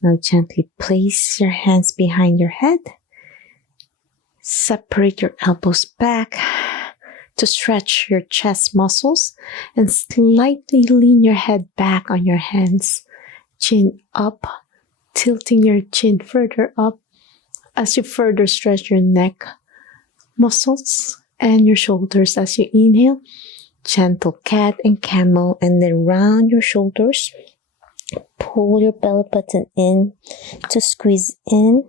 Now gently place your hands behind your head. Separate your elbows back to stretch your chest muscles and slightly lean your head back on your hands. Chin up, tilting your chin further up as you further stretch your neck muscles and your shoulders as you inhale. Gentle cat and camel, and then round your shoulders. Pull your belly button in to squeeze in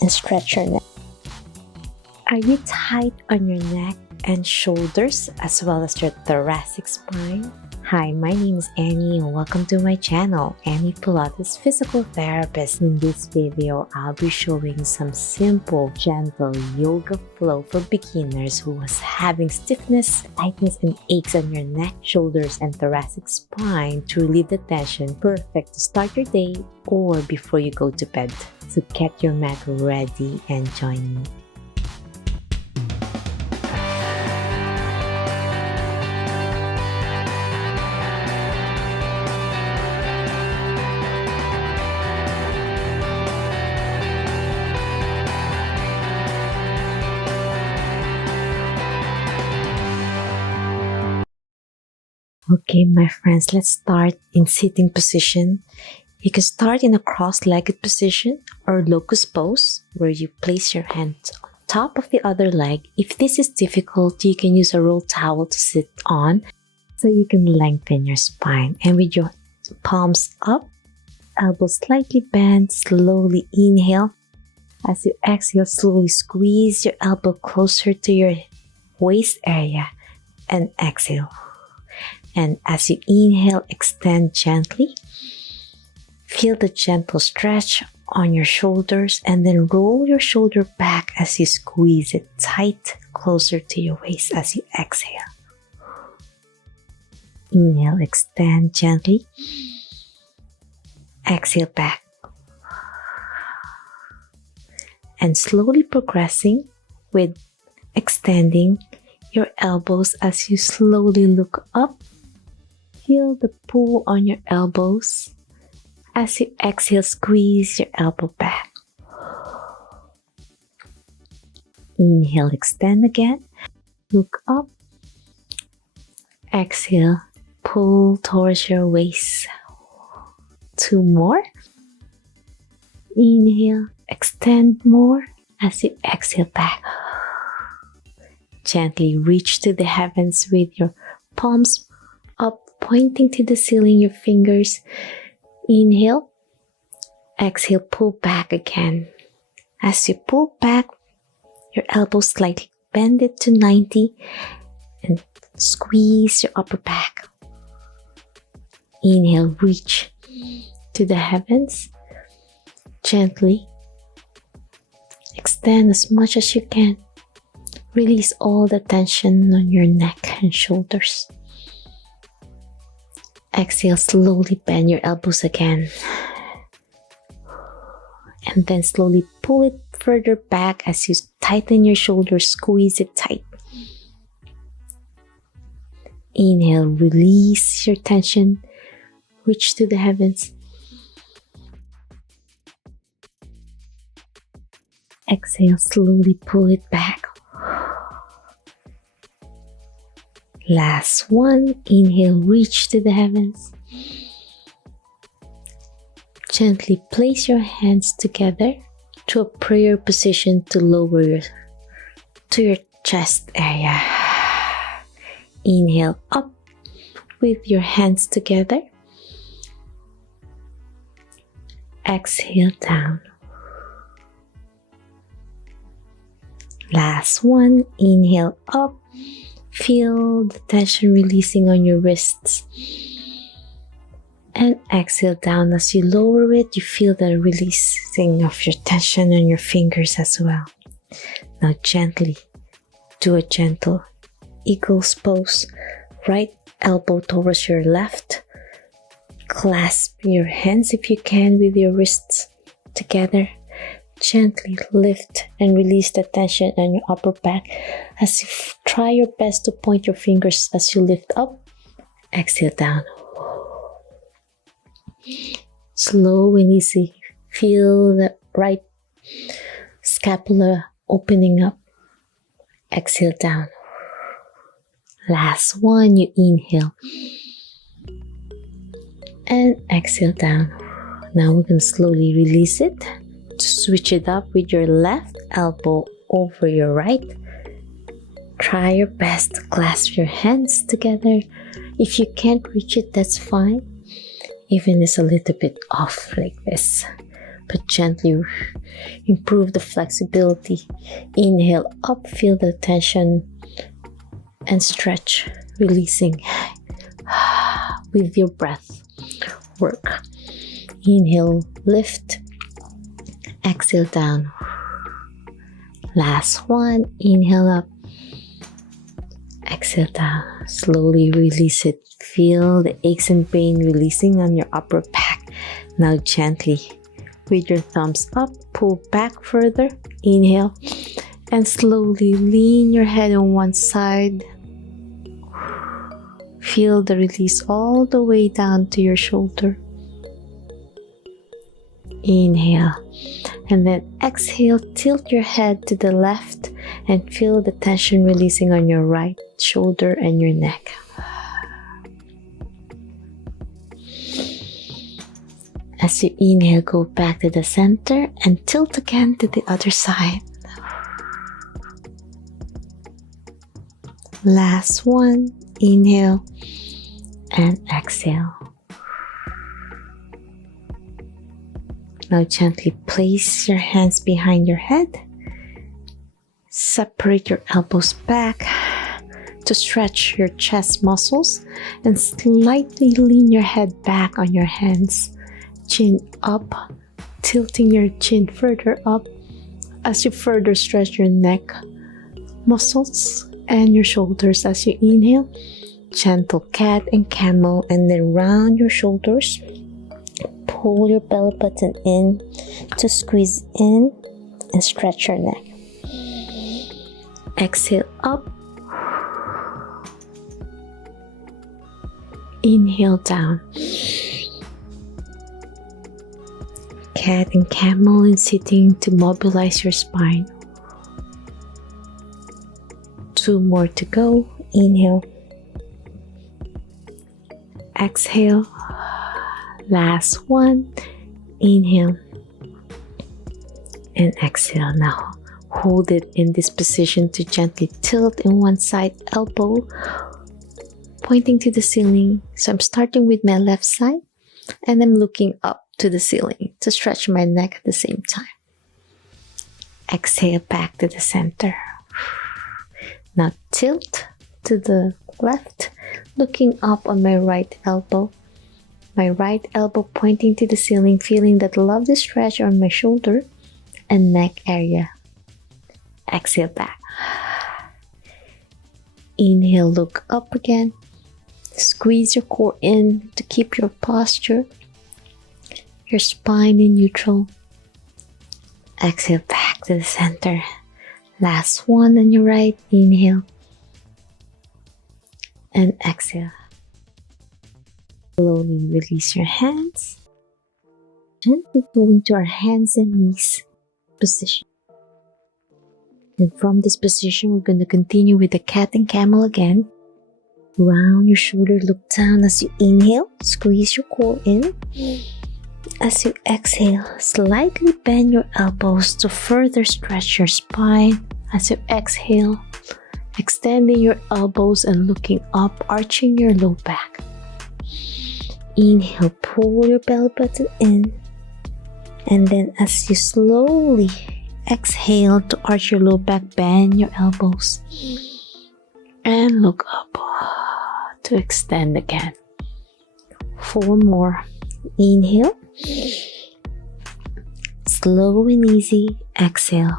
and stretch your neck. Are you tight on your neck and shoulders as well as your thoracic spine? Hi, my name is Annie and welcome to my channel, Annie Pilates Physical Therapist. In this video, I'll be showing some simple, gentle yoga flow for beginners who was having stiffness, tightness, and aches on your neck, shoulders, and thoracic spine to relieve the tension. Perfect to start your day or before you go to bed. So get your mat ready and join me. Okay, my friends, let's start in sitting position. You can start in a cross-legged position or locust pose where you place your hands on top of the other leg. If this is difficult, you can use a roll towel to sit on so you can lengthen your spine. And with your palms up, elbows slightly bent, slowly inhale. As you exhale, slowly squeeze your elbow closer to your waist area and exhale. And as you inhale, extend gently. Feel the gentle stretch on your shoulders and then roll your shoulder back as you squeeze it tight closer to your waist as you exhale. Inhale, extend gently. Exhale back. And slowly progressing with extending your elbows as you slowly look up. Feel the pull on your elbows. As you exhale, squeeze your elbow back. Inhale, extend again. Look up. Exhale, pull towards your waist. 2 more. Inhale, extend more as you exhale back. Gently reach to the heavens with your palms up, pointing to the ceiling, your fingers. Inhale, exhale, pull back again. As you pull back, your elbows slightly bend it to 90 and squeeze your upper back. Inhale, reach to the heavens. Gently extend as much as you can. Release all the tension on your neck and shoulders. Exhale, slowly bend your elbows again. And then slowly pull it further back as you tighten your shoulders, squeeze it tight. Inhale, release your tension, reach to the heavens. Exhale, slowly pull it back. Last one. Inhale, reach to the heavens. Gently place your hands together to a prayer position to lower your chest area. Inhale up with your hands together. Exhale down. Last one. Inhale up. Feel the tension releasing on your wrists. And exhale down. As you lower it, you feel the releasing of your tension on your fingers as well. Now gently do a gentle eagle's pose. Right elbow towards your left. Clasp your hands if you can with your wrists together. Gently lift and release the tension on your upper back as you try your best to point your fingers as you lift up. Exhale down. Slow and easy. Feel the right scapula opening up. Exhale down. Last one, you inhale. And exhale down. Now we're going to slowly release it. To switch it up with your left elbow over your right. Try your best to clasp your hands together. If you can't reach it, that's fine. Even it's a little bit off like this. But gently improve the flexibility. Inhale up, feel the tension and stretch, releasing with your breath. Work. Inhale, lift. Exhale down. Last one. Inhale up. Exhale down. Slowly release it. Feel the aches and pain releasing on your upper back. Now gently, with your thumbs up, pull back further. Inhale. And slowly lean your head on one side. Feel the release all the way down to your shoulder. Inhale. And then exhale, tilt your head to the left and feel the tension releasing on your right shoulder and your neck. As you inhale, go back to the center and tilt again to the other side. Last one, inhale and exhale. Now gently place your hands behind your head. Separate your elbows back to stretch your chest muscles and slightly lean your head back on your hands. Chin up, tilting your chin further up as you further stretch your neck muscles and your shoulders as you inhale. Gentle cat and camel, and then round your shoulders. Pull your belly button in to squeeze in and stretch your neck. Exhale up. Inhale down. Cat and camel in sitting to mobilize your spine. 2 more to go. Inhale. Exhale. Last one. Inhale. And exhale. Now hold it in this position to gently tilt in one side, elbow pointing to the ceiling. So I'm starting with my left side and I'm looking up to the ceiling to stretch my neck at the same time. Exhale back to the center. Now tilt to the left, looking up on my right elbow. My right elbow pointing to the ceiling, feeling that lovely stretch on my shoulder and neck area. Exhale back. Inhale, look up again. Squeeze your core in to keep your posture, your spine in neutral. Exhale back to the center. Last one on your right. Inhale. And exhale. Slowly release your hands. Gently go into our hands and knees position. And from this position, we're going to continue with the cat and camel again. Round your shoulder, look down as you inhale. Squeeze your core in. As you exhale, slightly bend your elbows to further stretch your spine. As you exhale, extending your elbows and looking up, arching your low back. Inhale, pull your belly button in. And then as you slowly exhale to arch your low back, bend your elbows. And look up to extend again. 4 more. Inhale. Slow and easy. Exhale.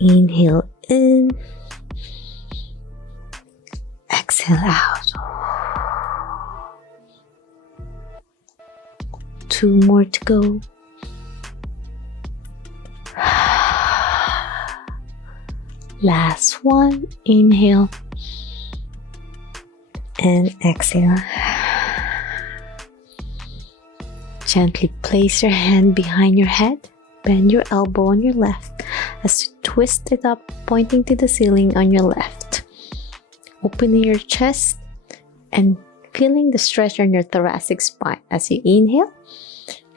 Inhale in. Exhale out. 2 more to go. Last one. Inhale and exhale. Gently place your hand behind your head. Bend your elbow on your left as you twist it up, pointing to the ceiling on your left. Opening your chest and feeling the stretch on your thoracic spine. As you inhale,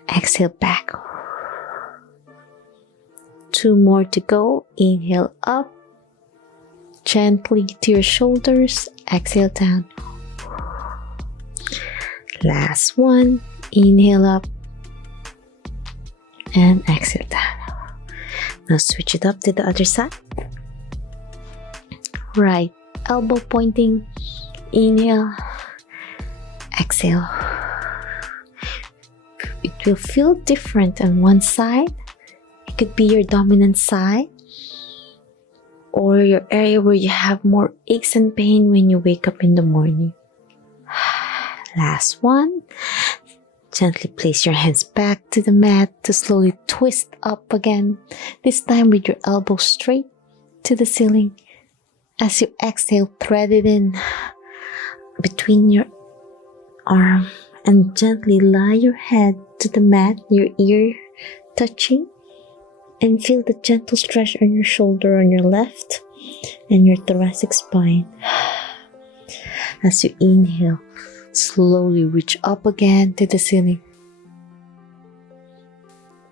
exhale back. 2 more to go. Inhale up, gently to your shoulders. Exhale down. Last one. Inhale up and exhale down. Now switch it up to the other side. Right elbow pointing. Inhale, exhale. It will feel different on one side. It could be your dominant side or your area where you have more aches and pain when you wake up in the morning. Last one. Gently place your hands back to the mat to slowly twist up again, this time with your elbows straight to the ceiling. As you exhale, thread it in between your arm and gently lie your head to the mat, your ear touching, and feel the gentle stretch on your shoulder on your left and your thoracic spine. As you inhale, slowly reach up again to the ceiling.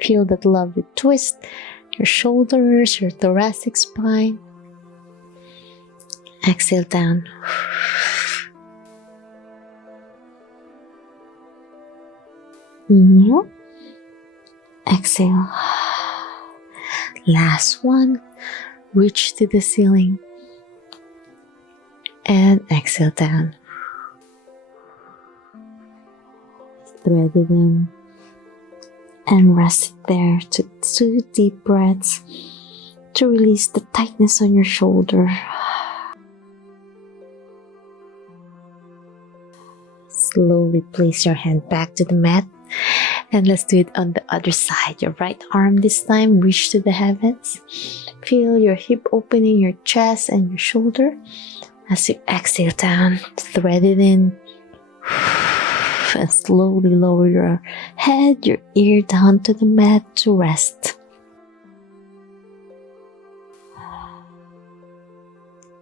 Feel that lovely twist, your shoulders, your thoracic spine. Exhale down. Inhale. Exhale. Last one. Reach to the ceiling. And exhale down. Thread it in and rest it there to 2 deep breaths to release the tightness on your shoulder. Slowly place your hand back to the mat and let's do it on the other side. Your right arm this time, reach to the heavens. Feel your hip opening your chest and your shoulder. As you exhale down, thread it in. And slowly lower your head, your ear down to the mat to rest.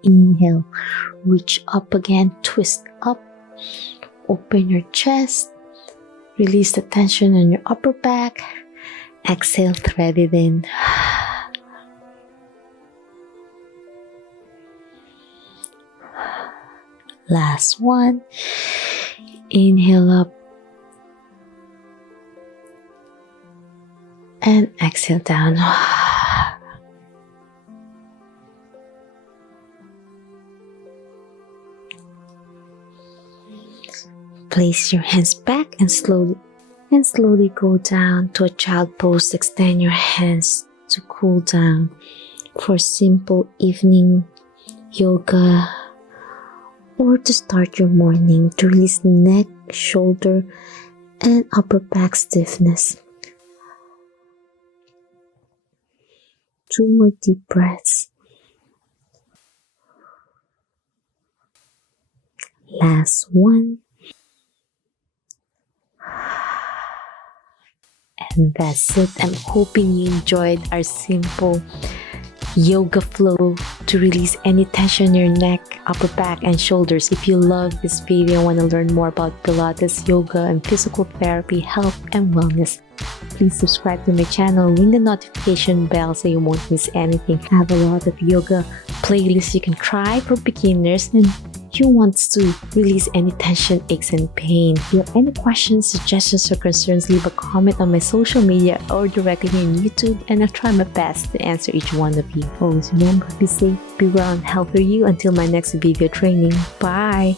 Inhale, reach up again, twist up, open your chest, release the tension on your upper back. Exhale, thread it in. Last one. Inhale up and exhale down. Place your hands back and slowly go down to a child pose. Extend your hands to cool down for simple evening yoga or to start your morning to release neck, shoulder, and upper back stiffness. 2 more deep breaths. Last one. And that's it. I'm hoping you enjoyed our simple yoga flow to release any tension in your neck, upper back, and shoulders. If you love this video and want to learn more about Pilates, yoga, and physical therapy, health, and wellness, please subscribe to my channel, ring the notification bell so you won't miss anything. I have a lot of yoga playlists you can try for beginners and you want to release any tension, aches, and pain. If you have any questions, suggestions, or concerns, leave a comment on my social media or directly on YouTube, and I'll try my best to answer each one of you. Always remember, be safe, be well, and healthy you until my next video training. Bye!